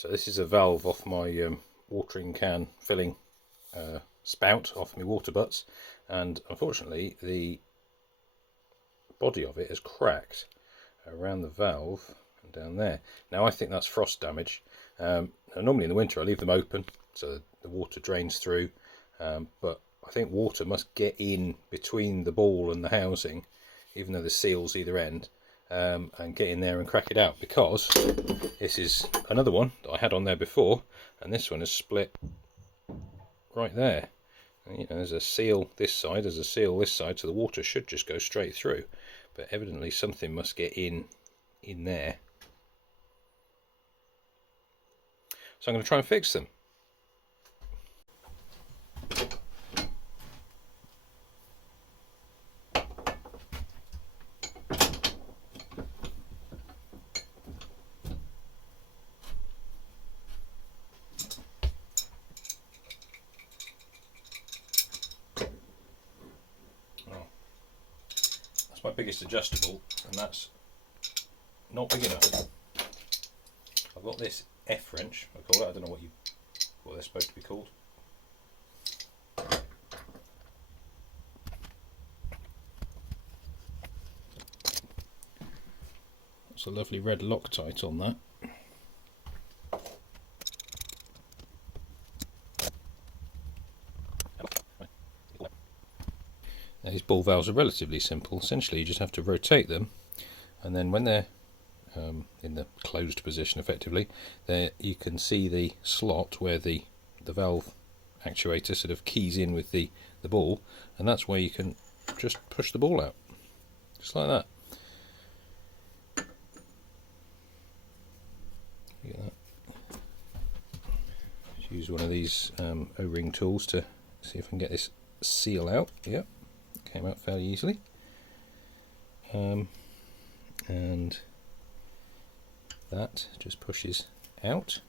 So this is a valve off my watering can filling spout off my water butts, and unfortunately the body of it has cracked around the valve and down there. Now I think that's frost damage. Normally in the winter I leave them open so the water drains through, but I think water must get in between the ball and the housing, even though the seal's either end, and get in there and crack it out, because this is another one that I had on there before, and this one is split right there. And, you know, there's a seal this side, there's a seal this side, so the water should just go straight through, but evidently something must get in there. So I'm going to try and fix them. That's my biggest adjustable, and that's not big enough. I've got this F wrench, I call it. I don't know what they're supposed to be called. That's a lovely red Loctite on that. Now, these ball valves are relatively simple. Essentially you just have to rotate them, and then when they're in the closed position effectively, there you can see the slot where the valve actuator sort of keys in with the ball, and that's where you can just push the ball out, just like that. Look at that. Just use one of these O-ring tools to see if I can get this seal out. Yep, came out fairly easily. And that just pushes out.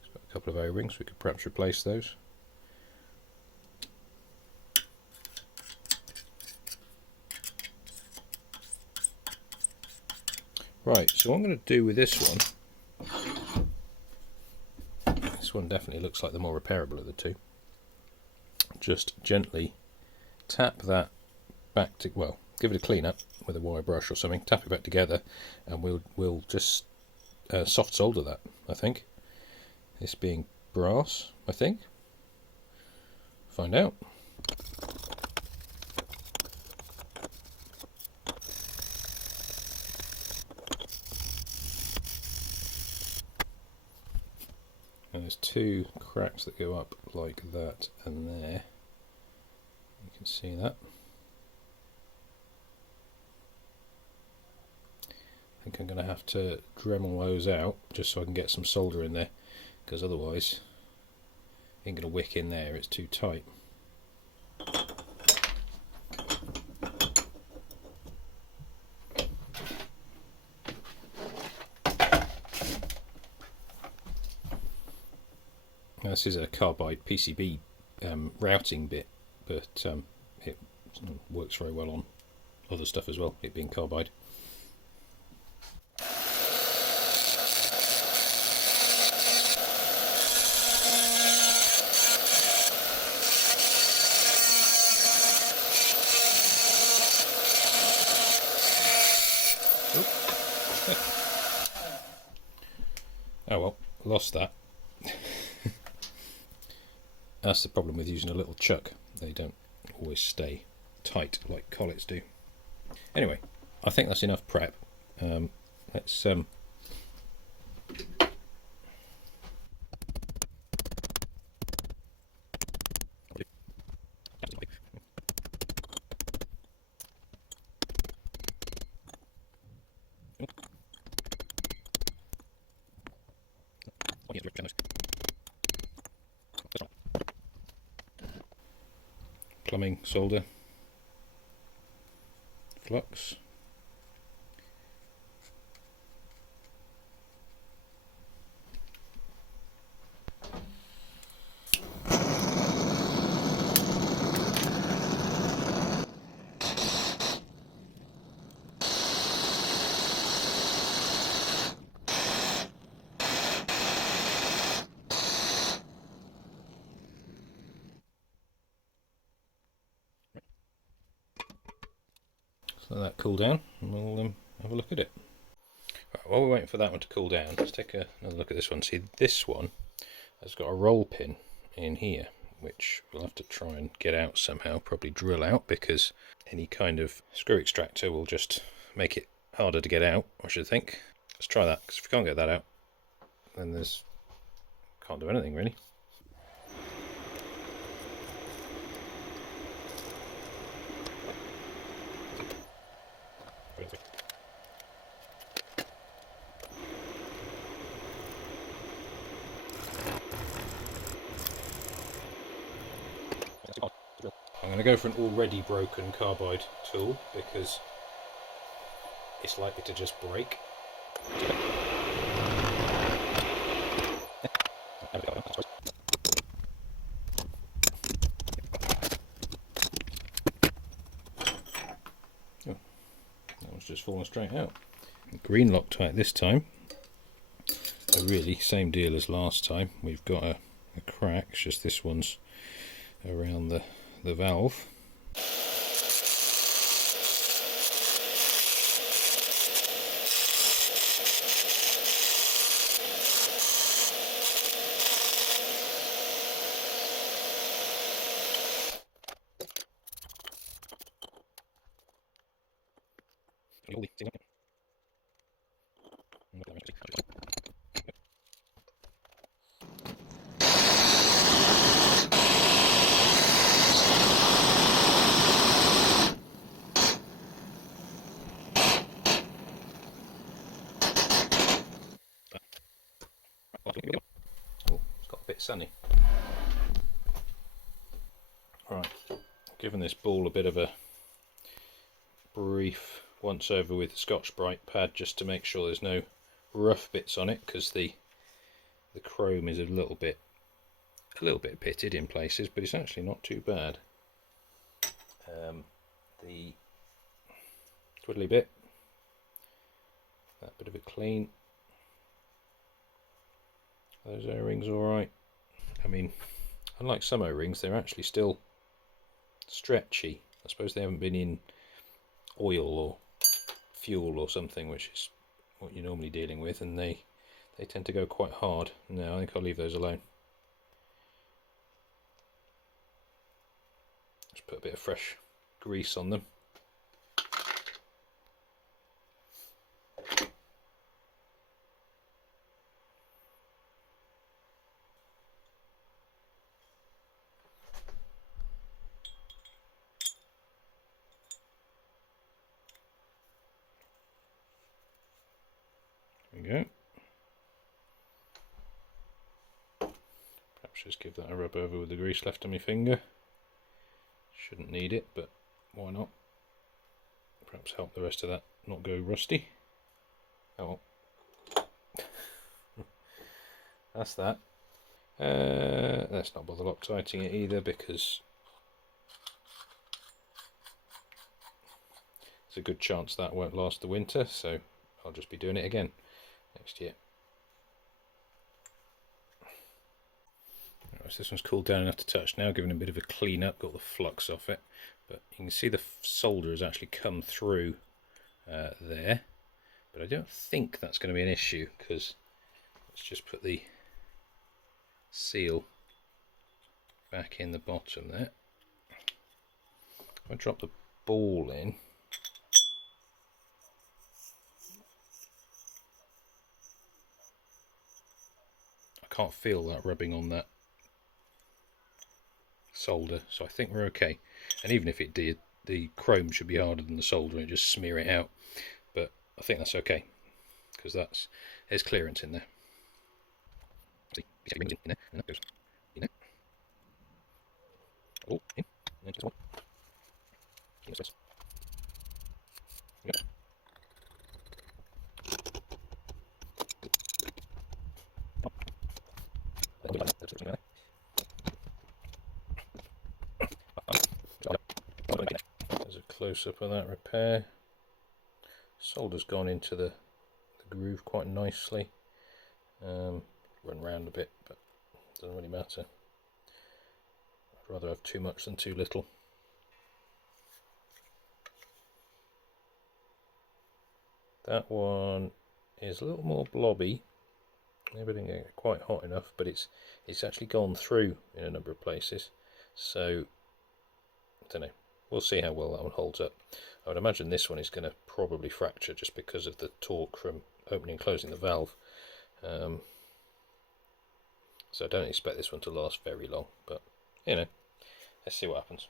It's got a couple of O-rings, we could perhaps replace those. Right, so what I'm going to do with this one definitely looks like the more repairable of the two. Just gently tap that back to, well, give it a clean up with a wire brush or something, tap it back together, and we'll just soft solder that, I think. This being brass, I think. Find out. And there's two cracks that go up like that and there. You can see that. I think I'm going to have to Dremel those out just so I can get some solder in there, because otherwise it ain't going to wick in there, it's too tight. Now, this is a carbide PCB routing bit, but it works very well on other stuff as well, it being carbide. Oh well, lost that. That's the problem with using a little chuck. They don't always stay tight like collets do. Anyway, I think that's enough prep. Let's plumbing, solder, flux. let that cool down and we'll have a look at it. Right, while we're waiting for that one to cool down, let's take another look at this one. See, this one has got a roll pin in here, which we'll have to try and get out somehow, probably drill out, because any kind of screw extractor will just make it harder to get out, I should think. Let's try that, because if we can't get that out, then can't do anything really. I'm going to go for an already broken carbide tool because it's likely to just break. Oh, that one's just fallen straight out. Green Loctite this time. Really same deal as last time. We've got a crack, it's just this one's around the valve. Oh, it's got a bit sunny. Right, giving this ball a bit of a brief once over with the Scotch-Brite pad just to make sure there's no rough bits on it, because the chrome is a little bit pitted in places, but it's actually not too bad. The twiddly bit, that bit of a clean. Those O-rings alright. I mean, unlike some O-rings, they're actually still stretchy. I suppose they haven't been in oil or fuel or something, which is what you're normally dealing with, and they tend to go quite hard. No, I think I'll leave those alone. Just put a bit of fresh grease on them. There we go. Perhaps just give that a rub over with the grease left on my finger. Shouldn't need it, but why not? Perhaps help the rest of that not go rusty. Oh, that's that. Let's not bother Loctiting it either, because there's a good chance that won't last the winter, so I'll just be doing it again next year. Right, so this one's cooled down enough to touch now, giving it a bit of a clean up, got the flux off it, but you can see the solder has actually come through there, but I don't think that's going to be an issue, because let's just put the seal back in the bottom there. If I drop the ball in, I can't feel that rubbing on that solder, so I think we're okay. And even if it did, the chrome should be harder than the solder and just smear it out, but I think that's okay, because there's clearance in there. See, in there, and that goes in there. Oh, in, and then just one. Yep. There's a close-up of that repair. Solder's gone into the groove quite nicely. Run round a bit, but it doesn't really matter. I'd rather have too much than too little. That one is a little more blobby. Maybe I didn't get it quite hot enough, but it's actually gone through in a number of places. So I don't know. We'll see how well that one holds up. I would imagine this one is going to probably fracture just because of the torque from opening and closing the valve. So I don't expect this one to last very long, but you know, let's see what happens.